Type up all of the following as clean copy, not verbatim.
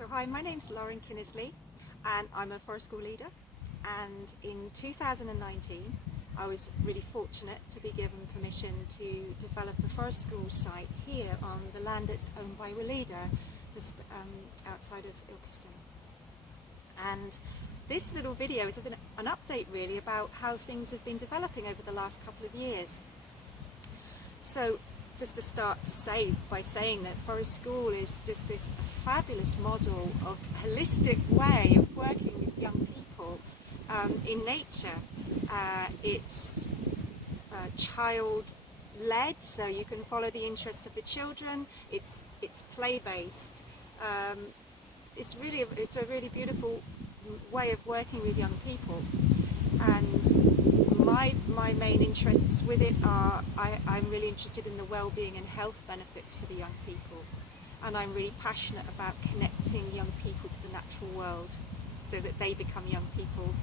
So hi, my name's Lauren Kinnesley and I'm a forest school leader, and in 2019 I was really fortunate to be given permission to develop a forest school site here on the land that's owned by Weleda, just outside of Ilkeston. And this little video is an update really about how things have been developing over the last couple of years. So just to start by saying that forest school is just this fabulous model of holistic way of working with young people in nature. It's child-led, so you can follow the interests of the children. It's play-based. It's a really beautiful way of working with young people, and my main interests with it are I'm really interested in the well-being and health benefits for the young people, and I'm really passionate about connecting young people to the natural world so that they become young people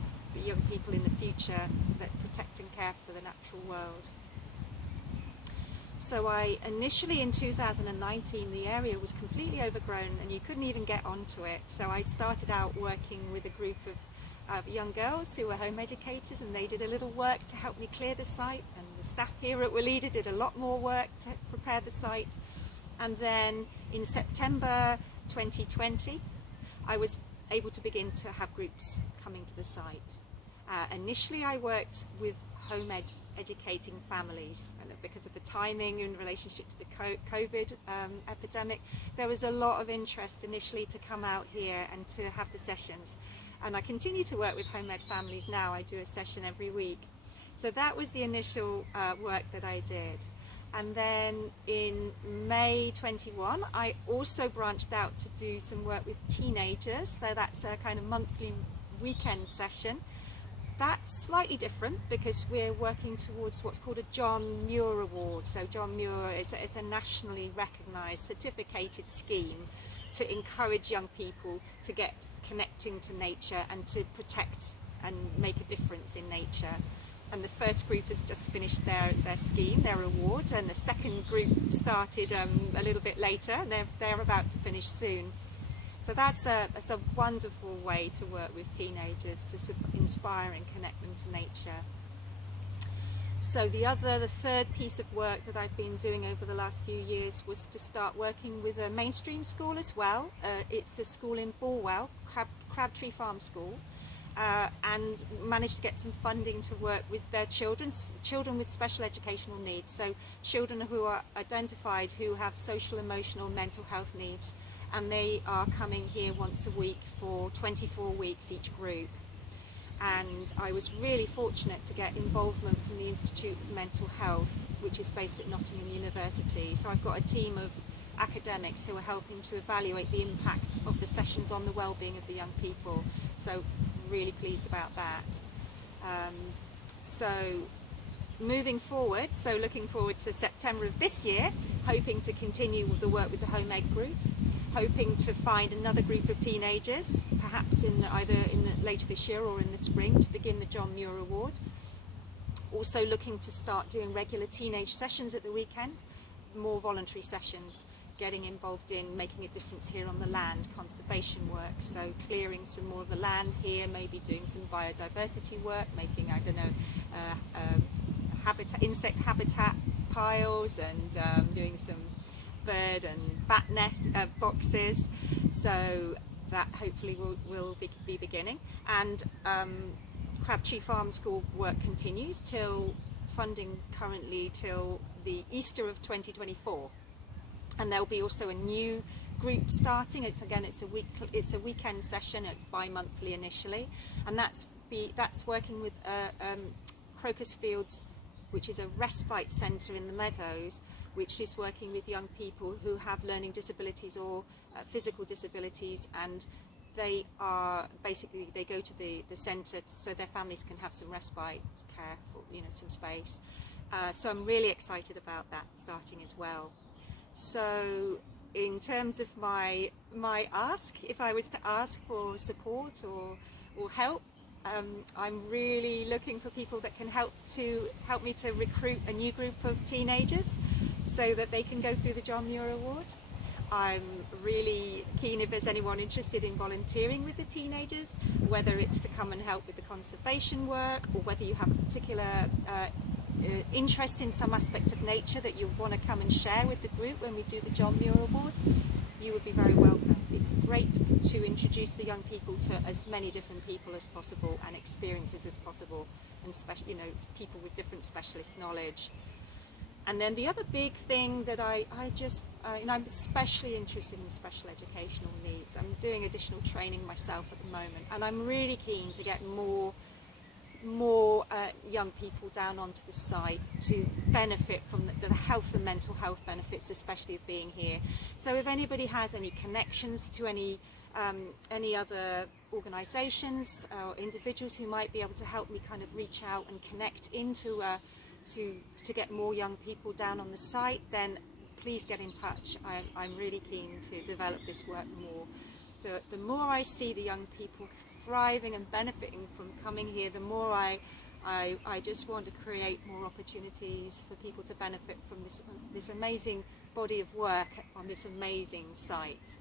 in the future that protect and care for the natural world. So initially in 2019 the area was completely overgrown and you couldn't even get onto it, so I started out working with a group of young girls who were home educated, and they did a little work to help me clear the site, and the staff here at Weleda did a lot more work to prepare the site. And then in September 2020 I was able to begin to have groups coming to the site. Initially I worked with home educating families, and because of the timing in relationship to the COVID epidemic, there was a lot of interest initially to come out here and to have the sessions. And I continue to work with home ed families now. I do a session every week. So that was the initial work that I did. And then in May 21, I also branched out to do some work with teenagers. So that's a kind of monthly weekend session. That's slightly different because we're working towards what's called a John Muir Award. So John Muir is a nationally recognised certificated scheme to encourage young people to get connecting to nature and to protect and make a difference in nature. And the first group has just finished their scheme, their award, and the second group started a little bit later, and they're about to finish soon. So that's a wonderful way to work with teenagers, to inspire and connect them to nature. So the third piece of work that I've been doing over the last few years was to start working with a mainstream school as well. It's a school in Bulwell, Crabtree Farm school, and managed to get some funding to work with their children with special educational needs. So children who are identified who have social, emotional, mental health needs, and they are coming here once a week for 24 weeks each group. And I was really fortunate to get involvement from the Institute of Mental Health, which is based at Nottingham University. So I've got a team of academics who are helping to evaluate the impact of the sessions on the well-being of the young people. So really pleased about that. So moving forward, so looking forward to September of this year, hoping to continue with the work with the home ed groups, hoping to find another group of teenagers, perhaps either later this year or in the spring, to begin the John Muir Award. Also looking to start doing regular teenage sessions at the weekend, more voluntary sessions, getting involved in making a difference here on the land, conservation work, so clearing some more of the land here, maybe doing some biodiversity work, making, I don't know, insect habitat piles, and doing some bird and bat nest boxes. So that hopefully will be beginning. And Crabtree Farm school work continues till funding currently till the Easter of 2024. And there'll be also a new group starting. It's a weekend session. It's bi-monthly initially, and that's working with Crocus Fields, which is a respite centre in the Meadows, which is working with young people who have learning disabilities or physical disabilities, and they go to the centre so their families can have some respite care for, some space. So I'm really excited about that starting as well. So in terms of my ask, if I was to ask for support or help, I'm really looking for people that can help me to recruit a new group of teenagers so that they can go through the John Muir Award. I'm really keen if there's anyone interested in volunteering with the teenagers, whether it's to come and help with the conservation work, or whether you have a particular interest in some aspect of nature that you want to come and share with the group when we do the John Muir Award, you would be very welcome. It's great to introduce the young people to as many different people as possible and experiences as possible, and people with different specialist knowledge. And then the other big thing that I'm especially interested in special educational needs. I'm doing additional training myself at the moment, and I'm really keen to get more young people down onto the site to benefit from the health and mental health benefits, especially of being here. So if anybody has any connections to any other organisations or individuals who might be able to help me kind of reach out and connect into to get more young people down on the site, then please get in touch. I'm really keen to develop this work more. The more I see the young people thriving and benefiting from coming here, the more I just want to create more opportunities for people to benefit from this amazing body of work on this amazing site.